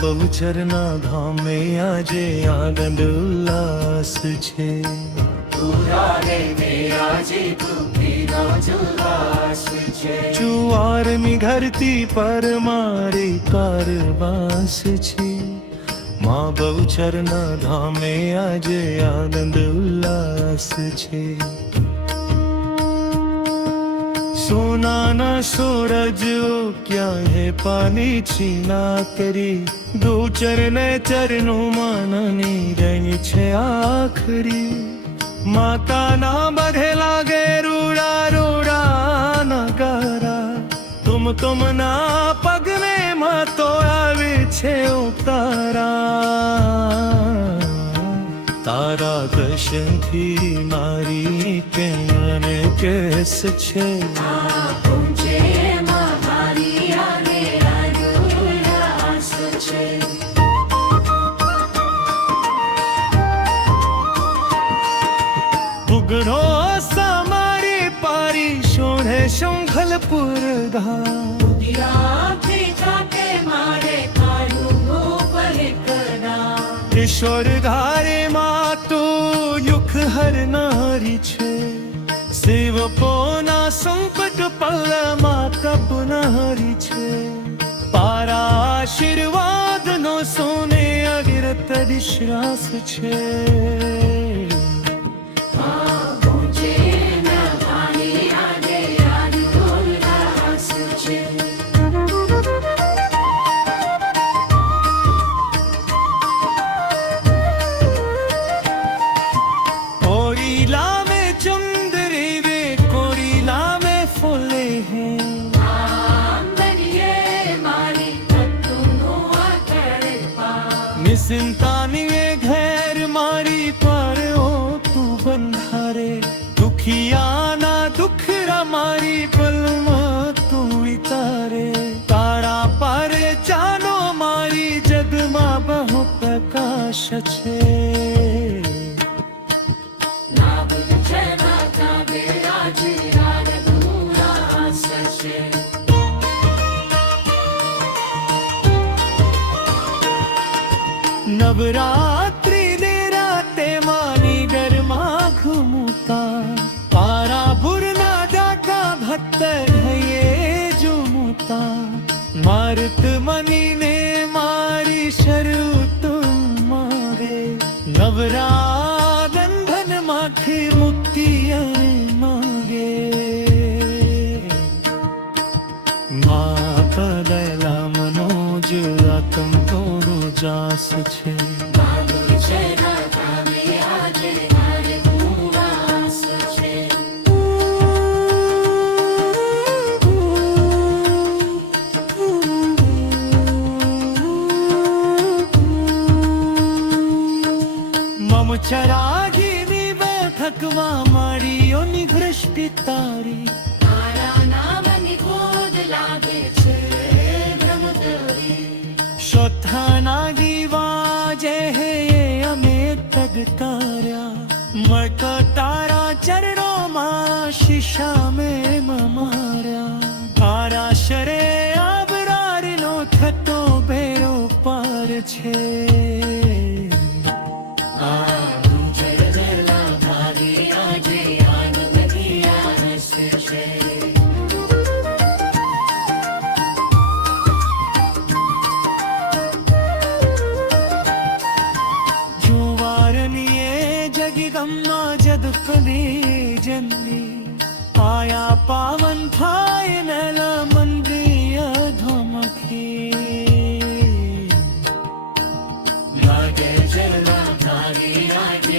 બહુચરના ધામે આજે આનંદ ઉલ્લાસ છે. ચુવારની ધરતી પર મારી કારવાસ છે. માં બહુચરના ધામે આજે આનંદ ઉલ્લાસ છે. સોનાના सूरज क्या है पानी छीना કરી દો ચરને ચરનું માનની રહી છે આખરી. માતાના બધે લાગે રૂડા રૂડા નગારા. તુમના પગને માતો આવે છે ઉતારા. તારા દર્શનથી મારી કેને કેસ છે. ઉગડો સમારી પારી શોધે શંખલપુર ઈશ્વર ધારે માં તું યુખ હરનારી છે. સેવકોના સંકટ પલ્લમાં તપનારી છે. પારા આશીર્વાદનો સોને અવિરત વિશ્વાસ છે. નિસંતાની ઘેર મારી પર ઓ તું બંધારે. દુખિયાના દુખરા મારી પલમાં તું વિતારે. તારા પર ચાનો મારી જગમાં બહુ પ્રકાશ છે. નવરાત્રી દે રાતે માની ઘરમાં ઘૂમતા. પારા ભુરના જાતા ભક્ત હૈયે ઝૂમતા. મારત મનીને મારી શરૂ તું મારે. નવરા બંધન માંથી મુક્તિ માગે. મા કદલા મનોજ આતમ તોરો જાસ છે. મમ ચરાગીની બેઠકમાં મારીઓની દૃષ્ટિ તારી. તારા નામની ગોદ લાગે છે શ્રદ્ધાના દીવા જે હે અમે તગતાર્યા. મક તારા ચરણોમાં શીશા મેં માર્યા. તારા શરે આબરારનો થતો બેરો પાર છે. જલ્દી આયા પાવન થાય નલ મંદિર ધમકી. લાગે ચલના તારી આગે